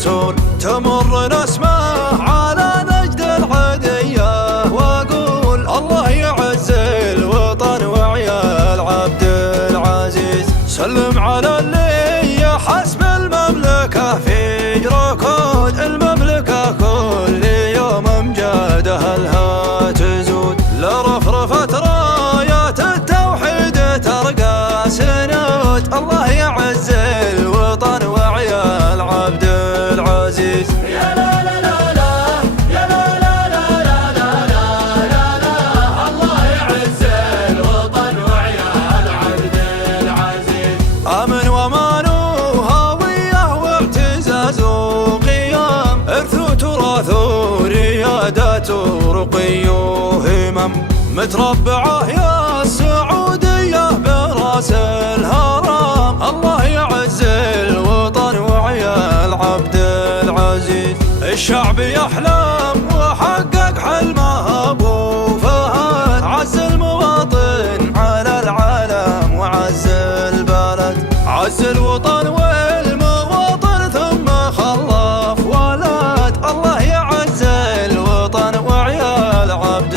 رسول. تمر نسمه على نجد العدية واقول الله يعز الوطن وعيال عبد العزيز. سلم على اللي حسب المملكة في ركود، المملكة كل يوم امجادها لها تزود. لرفرفت رايات التوحيد ترقى سنود، الله يعز الوطن وعيال عبد العزيز. يا لا لا لا لا يا لا لا لا لا لا لا لا الله يعز الوطن وعيال عبد العزيز. امن وامان وهويه واعتزاز وقيام، ارث وتراث وريادات ورقي وهمم. متربعه يا السعوديه براس الهرم، الله يعز الوطن وعيال عبد العزيز. الشعب يحلم وحقق حلمه ابو فهد، عز المواطن على العالم وعز البلد. عز الوطن والمواطن ثم خلف ولد، الله يعز الوطن وعيال عبد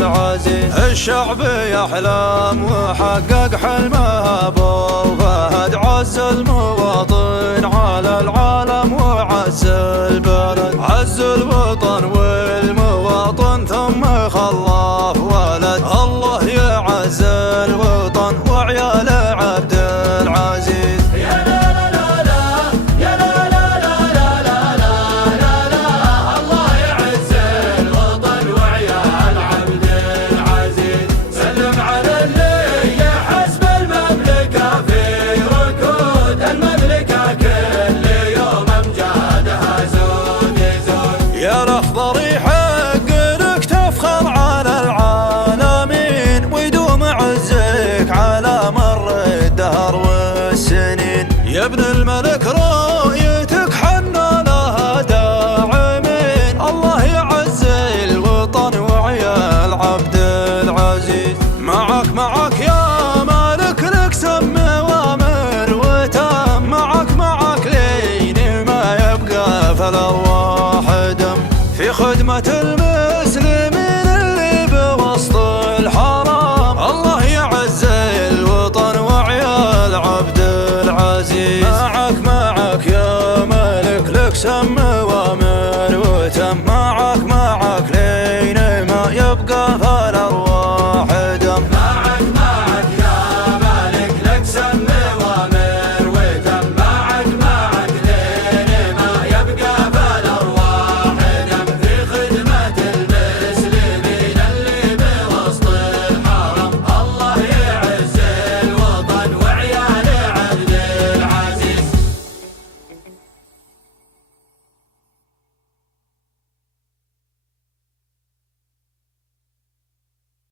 العزيز. الشعب يحلم وحقق حلمه ابو فهد، عز المواطن على العالم وعز البلد. عز الوطن والمواطن ثم خلف ولد، الله يعز الوطن وعيال عبد العزيز. يا لا لا لا لا يا لا لا لا لا لا لا لا الله يعز الوطن وعيال عبد العزيز. سلم على اللي حسب المملكة في ركود، المملكة كل يوم امجادها زود زود. يا الاخضر يحق لك تفخر على العالمين، ويدوم عزك على مر الدهر والسنين. يا ابن الملك رؤيتك حنا لها داعمين، الله يعز الوطن وعيال عبد العزيز. معك يا مالك لك سم وامر وتم، معك لين ما يبقى فالارواح دم. في خدمة